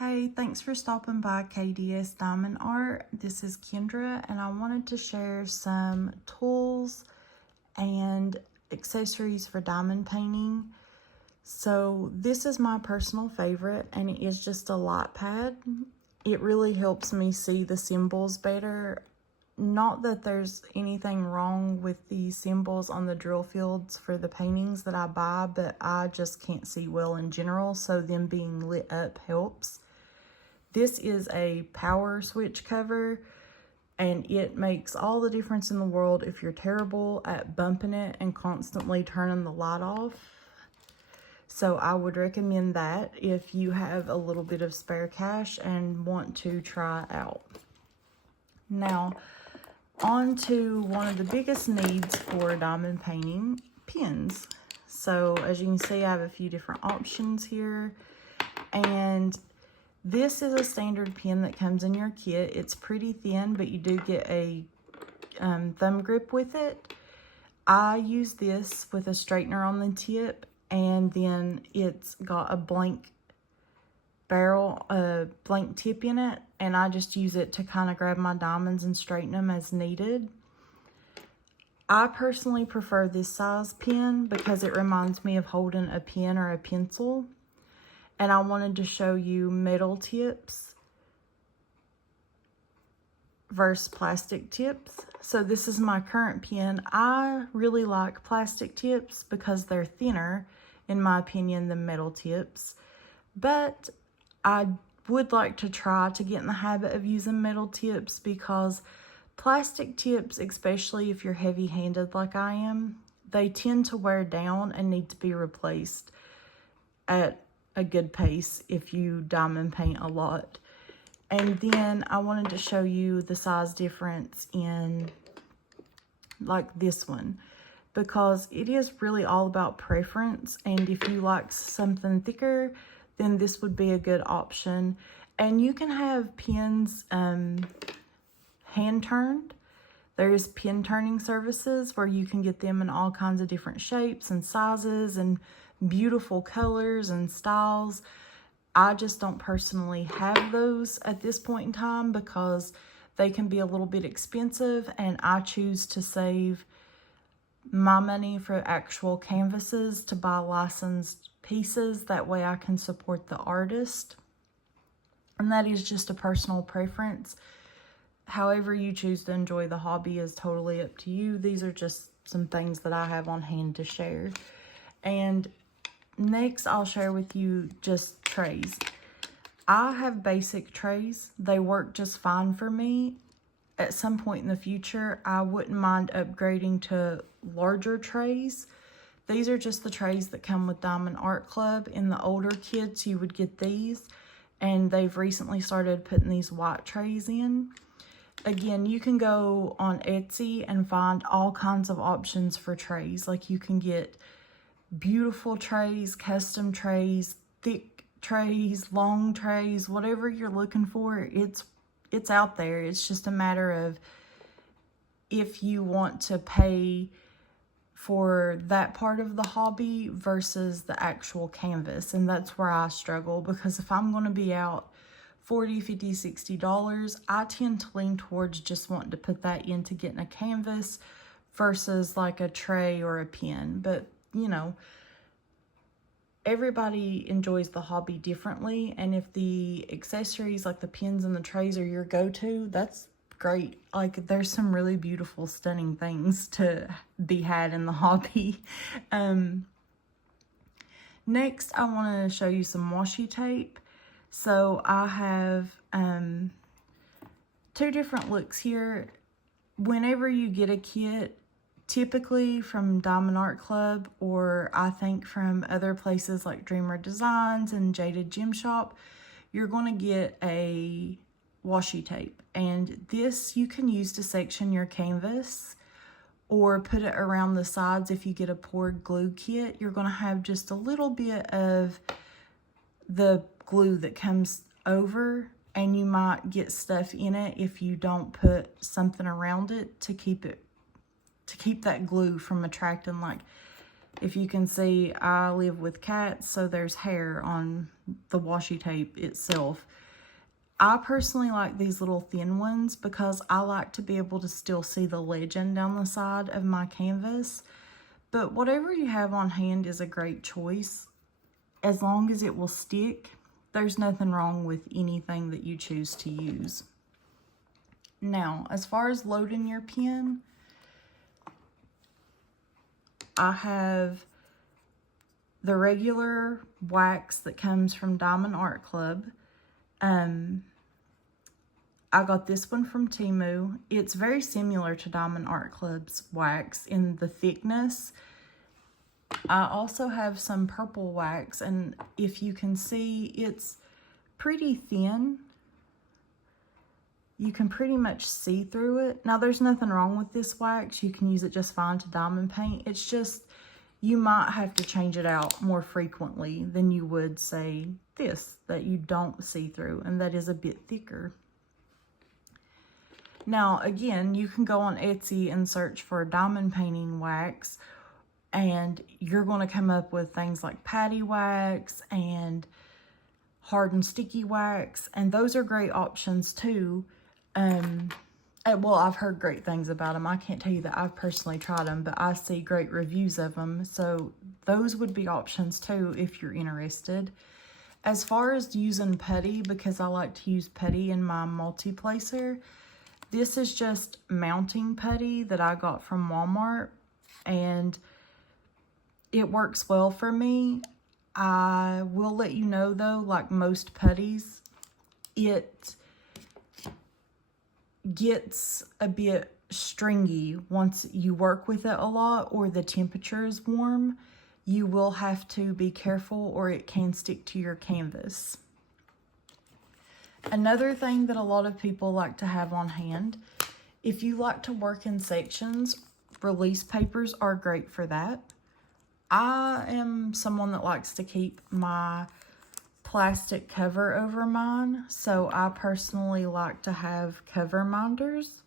Hey, thanks for stopping by KDS Diamond Art. This is Kendra, and I wanted to share some tools and accessories for diamond painting. So this is my personal favorite, and it is just a light pad. It really helps me see the symbols better. Not that there's anything wrong with the symbols on the drill fields for the paintings that I buy, but I just can't see well in general, so them being lit up helps. This is a power switch cover, and it makes all the difference in the world if you're terrible at bumping it and constantly turning the light off. So I would recommend that if you have a little bit of spare cash and want to try out. Now, on to one of the biggest needs for diamond painting, pins. So as you can see, I have a few different options here, and this is a standard pen that comes in your kit. It's pretty thin, but you do get a thumb grip with it. I use this with a straightener on the tip, and then it's got a blank barrel, a blank tip in it, and I just use it to kind of grab my diamonds and straighten them as needed. I personally prefer this size pen because it reminds me of holding a pen or a pencil. And I wanted to show you metal tips versus plastic tips. So this is my current pen. I really like plastic tips because they're thinner, in my opinion, than metal tips. But I would like to try to get in the habit of using metal tips, because plastic tips, especially if you're heavy-handed like I am, they tend to wear down and need to be replaced at a good pace if you diamond paint a lot. And then I wanted to show you the size difference in like this one, because it is really all about preference, and if you like something thicker, then this would be a good option. And you can have pens hand turned. There's pen turning services where you can get them in all kinds of different shapes and sizes and beautiful colors and styles. I just don't personally have those at this point in time because they can be a little bit expensive, and I choose to save my money for actual canvases to buy licensed pieces. That way I can support the artist, and that is just a personal preference. However you choose to enjoy the hobby is totally up to you. These are just some things that I have on hand to share. And next, I'll share with you just trays. I have basic trays. They work just fine for me. At some point in the future, I wouldn't mind upgrading to larger trays. These are just the trays that come with Diamond Art Club. In the older kits, you would get these, and they've recently started putting these white trays in. Again, you can go on Etsy and find all kinds of options for trays. Like, you can get beautiful trays, custom trays, thick trays, long trays, whatever you're looking for, it's out there. It's just a matter of if you want to pay for that part of the hobby versus the actual canvas. And that's where I struggle, because if I'm going to be out $40, $50, $60, I tend to lean towards just wanting to put that into getting a canvas versus like a tray or a pen. But you know, everybody enjoys the hobby differently, and if the accessories like the pins and the trays are your go-to, that's great. Like, there's some really beautiful, stunning things to be had in the hobby. Next, I want to show you some washi tape. So I have two different looks here. Whenever you get a kit, typically from Diamond Art Club, or I think from other places like Dreamer Designs and Jaded Gem Shop, you're going to get a washi tape. And this you can use to section your canvas or put it around the sides. If you get a poured glue kit, you're going to have just a little bit of the glue that comes over, and you might get stuff in it if you don't put something around it to keep that glue from attracting like If you can see, I live with cats, so there's hair on the washi tape itself. I personally like these little thin ones because I like to be able to still see the legend down the side of my canvas. But whatever you have on hand is a great choice. As long as it will stick, there's nothing wrong with anything that you choose to use. Now, as far as loading your pen, I have the regular wax that comes from Diamond Art Club. I got this one from Temu. It's very similar to Diamond Art Club's wax in the thickness. I also have some purple wax, and if you can see, it's pretty thin. You can pretty much see through it. Now, there's nothing wrong with this wax. You can use it just fine to diamond paint. It's just, you might have to change it out more frequently than you would, say, this, that you don't see through, and that is a bit thicker. Now, again, you can go on Etsy and search for diamond painting wax, and you're going to come up with things like patty wax and hardened sticky wax, and those are great options too. Well, I've heard great things about them. I can't tell you that I've personally tried them, but I see great reviews of them, so those would be options too if you're interested. As far as using putty, because I like to use putty in my multi-placer, this is just mounting putty that I got from Walmart, and it works well for me. I will let you know though, like most putties, it gets a bit stringy once you work with it a lot or the temperature is warm. You will have to be careful or it can stick to your canvas. Another thing that a lot of people like to have on hand, if you like to work in sections, release papers are great for that. I am someone that likes to keep my plastic cover over mine, so I personally like to have cover minders.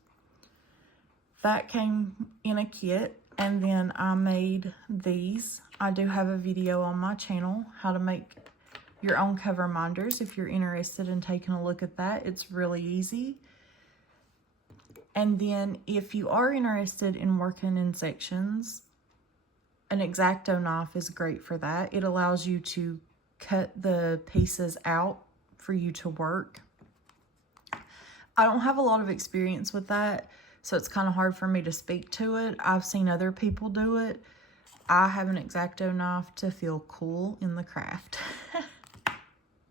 That came in a kit, and then I made these. I do have a video on my channel how to make your own cover minders if you're interested in taking a look at that. It's really easy. And then if you are interested in working in sections, an X-Acto knife is great for that. It allows you to cut the pieces out for you to work. I don't have a lot of experience with that, so it's kind of hard for me to speak to it. I've seen other people do it. I have an X-Acto knife to feel cool in the craft.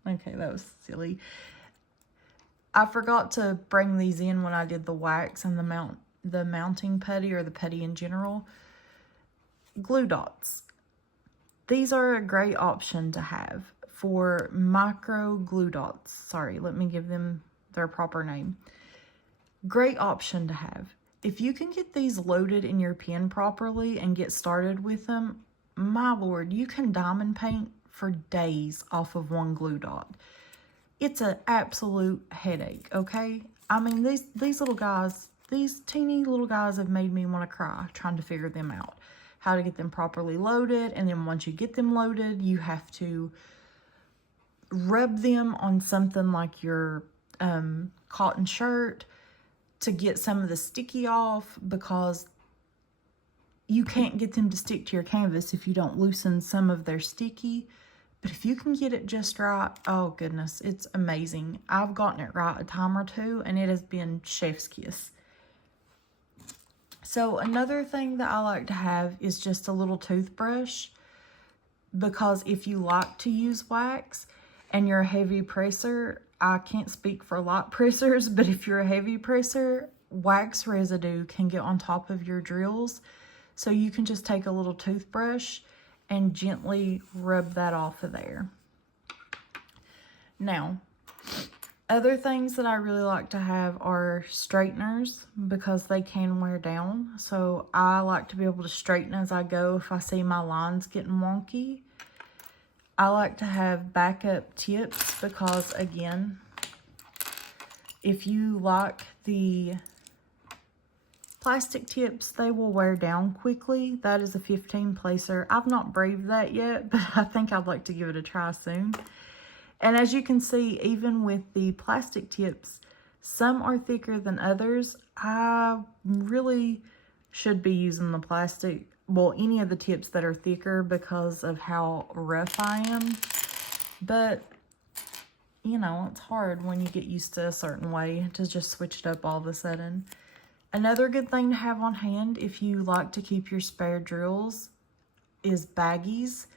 Okay, that was silly. I forgot to bring these in when I did the wax and the mounting putty, or the putty in general. Glue dots. These are a great option to have for micro glue dots. Sorry, let me give them their proper name. Great option to have. If you can get these loaded in your pen properly and get started with them, my lord, you can diamond paint for days off of one glue dot. It's an absolute headache, okay? I mean, these little guys, these teeny little guys have made me want to cry trying to figure them out. How to get them properly loaded, and then once you get them loaded, you have to rub them on something like your cotton shirt to get some of the sticky off, because you can't get them to stick to your canvas if you don't loosen some of their sticky. But if you can get it just right, oh goodness, it's amazing. I've gotten it right a time or two, and it has been chef's kiss. So another thing that I like to have is just a little toothbrush, because if you like to use wax and you're a heavy presser, I can't speak for light pressers, but if you're a heavy presser, wax residue can get on top of your drills. So you can just take a little toothbrush and gently rub that off of there. Now, other things that I really like to have are straighteners, because they can wear down. So I like to be able to straighten as I go if I see my lines getting wonky. I like to have backup tips because, again, if you like the plastic tips, they will wear down quickly. That is a 15 placer. I've not braved that yet, but I think I'd like to give it a try soon. And as you can see, even with the plastic tips, some are thicker than others. I really should be using the plastic, well, any of the tips that are thicker because of how rough I am. But, you know, it's hard when you get used to a certain way to just switch it up all of a sudden. Another good thing to have on hand if you like to keep your spare drills is baggies.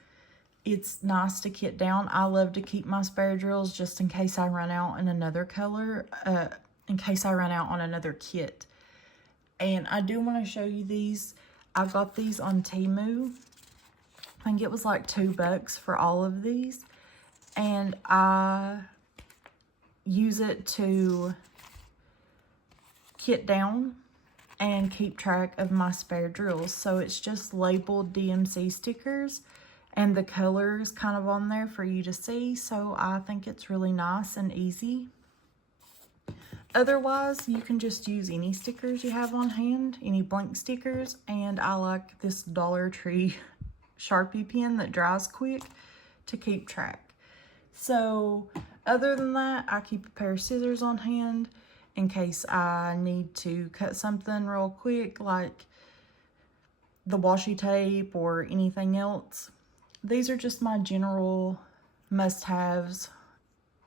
It's nice to kit down. I love to keep my spare drills just in case I run out in another color, in case I run out on another kit. And I do want to show you these. I got these on Temu. I think it was like $2 for all of these. And I use it to kit down and keep track of my spare drills. So it's just labeled DMC stickers and the colors kind of on there for you to see. So I think it's really nice and easy. Otherwise, you can just use any stickers you have on hand, any blank stickers. And I like this Dollar Tree Sharpie pen that dries quick to keep track. So other than that, I keep a pair of scissors on hand in case I need to cut something real quick, like the washi tape or anything else. These are just my general must-haves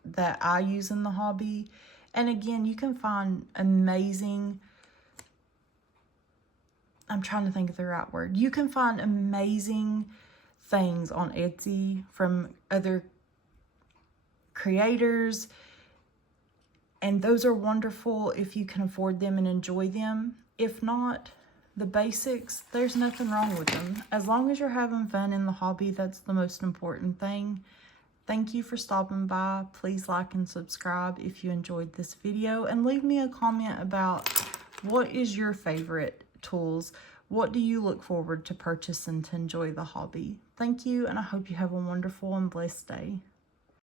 that I use in the hobby. And again, you can find amazing, I'm trying to think of the right word. You can find amazing things on Etsy from other creators. And those are wonderful if you can afford them and enjoy them. If not, the basics, there's nothing wrong with them. As long as you're having fun in the hobby, that's the most important thing. Thank you for stopping by. Please like and subscribe if you enjoyed this video. And leave me a comment about what is your favorite tools. What do you look forward to purchasing to enjoy the hobby? Thank you, and I hope you have a wonderful and blessed day.